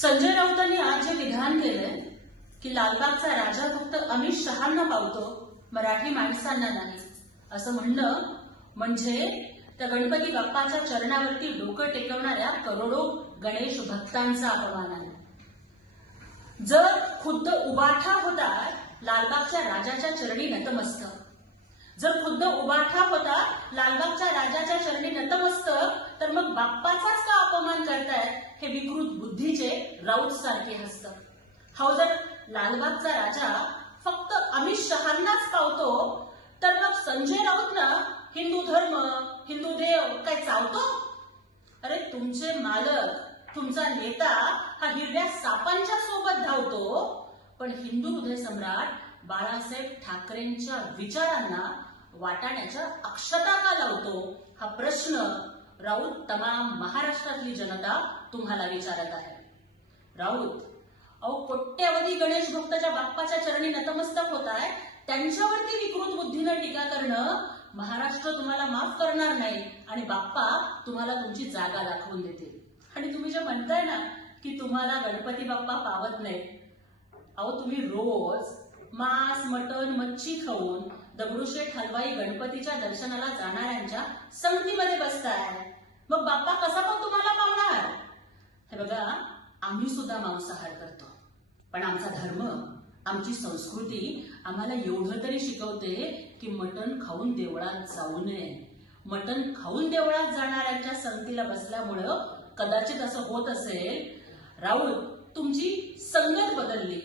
संजय राऊतांनी आज जे विधान केलंय की लालबागचा राजा फक्त अमित शहांना पावतो मराठी माणसांना नाही असं म्हणणं म्हणजे त्या गणपती बाप्पाच्या चरणावरती डोकं टेकवणाऱ्या करोडो गणेश भक्तांचा अपमान आहे जर खुद्द उबाठा होता लालबागच्या राजाच्या चरणी नतमस्तक जर खुद्द उबाठा होता लालबागच्या राजाच्या चरणी नतमस्तक तर मग बाप्पाचा अपमान करतायत हे विकृत बुद्धीचे राऊत सारखे हसतात हौदर लालबागचा राजा फक्त अमित शहानाच पावतो तर मग संजय राऊतला हिंदू धर्म हिंदू देव काय चावतो अरे तुमचे मालक तुमचा नेता हा हिरव्या सापांच्या सोबत धावतो पण हिंदू हृदय सम्राट बाळासाहेब ठाकरेंच्या विचारांना वाटाण्याच्या अक्षता का लावतो हा प्रश्न राऊत तमाम महाराष्ट्रातली जनता तुम्हाला विचारत आहे राऊत अहो कोट्यावधी गणेश भक्ताच्या बाप्पाच्या चरणी नतमस्तक होत आहे त्यांच्यावरती विकृत बुद्धीनं टीका करणं महाराष्ट्र तुम्हाला माफ करणार नाही आणि बाप्पा तुम्हाला तुमची जागा दाखवून देतील आणि तुम्ही जे म्हणताय ना की तुम्हाला गणपती बाप्पा पावत नाही अहो तुम्ही रोज मांस मटण मच्छी खाऊन दगडूशेठ हलवाई गणपतीच्या दर्शनाला जाणाऱ्यांच्या संगतीमध्ये बसताय मग बाप्पा कसा पण तुम्हाला पावणार हे बघा आम्ही सुद्धा मांसाहार करतो पण आमचा धर्म आमची संस्कृती आम्हाला एवढं तरी शिकवते की मटण खाऊन देवळात जाऊ नये मटण खाऊन देवळात जाणाऱ्यांच्या संगतीला बसल्यामुळं कदाचित असं होत असेल राऊळ तुमची संगत बदलली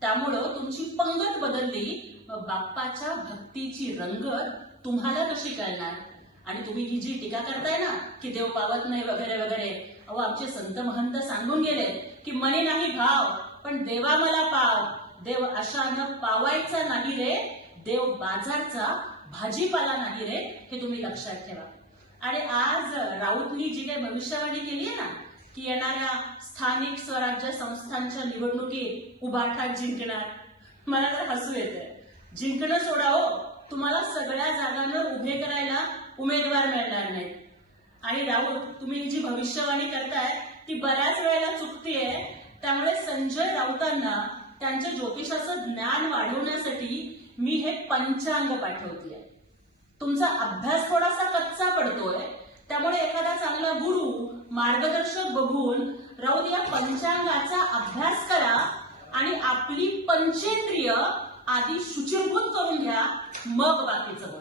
त्यामुळं तुमची पंगत बदलली बाप्पाच्या भक्तीची रंगत तुम्हाला कशी कळणार आणि तुम्ही ही जी टीका करताय ना की देव पावत नाही वगैरे वगैरे अहो आमचे संत महंत सांगून गेले की मने नाही भाव पण देवा मला पाव देव न पावायचा नाही रे देव बाजारचा भाजीपाला नाही रे हे तुम्ही लक्षात ठेवा आणि आज राऊतनी जी काही भविष्यवाणी केली आहे ना की येणाऱ्या स्थानिक स्वराज्य संस्थांच्या निवडणुकीत उभाठात जिंकणार मला तर हसू येते जिंकणं सोडावं तुम्हाला सगळ्या जागांवर उभे करायला उमेदवार मिळणार नाही आणि राऊत तुम्ही जी भविष्यवाणी करताय ती बऱ्याच वेळेला चुकतीये त्यामुळे संजय राऊतांना त्यांच्या ज्योतिषाचं ज्ञान वाढवण्यासाठी मी हे पंचांग पाठवतोय तुमचा अभ्यास थोडासा कच्चा पडतोय त्यामुळे एखादा चांगला गुरु मार्गदर्शक बघून राऊत या पंचांगाचा अभ्यास करा आणि आपली पंचेंद्रिय आधी शुचिभूत करून घ्या मग बाकीचं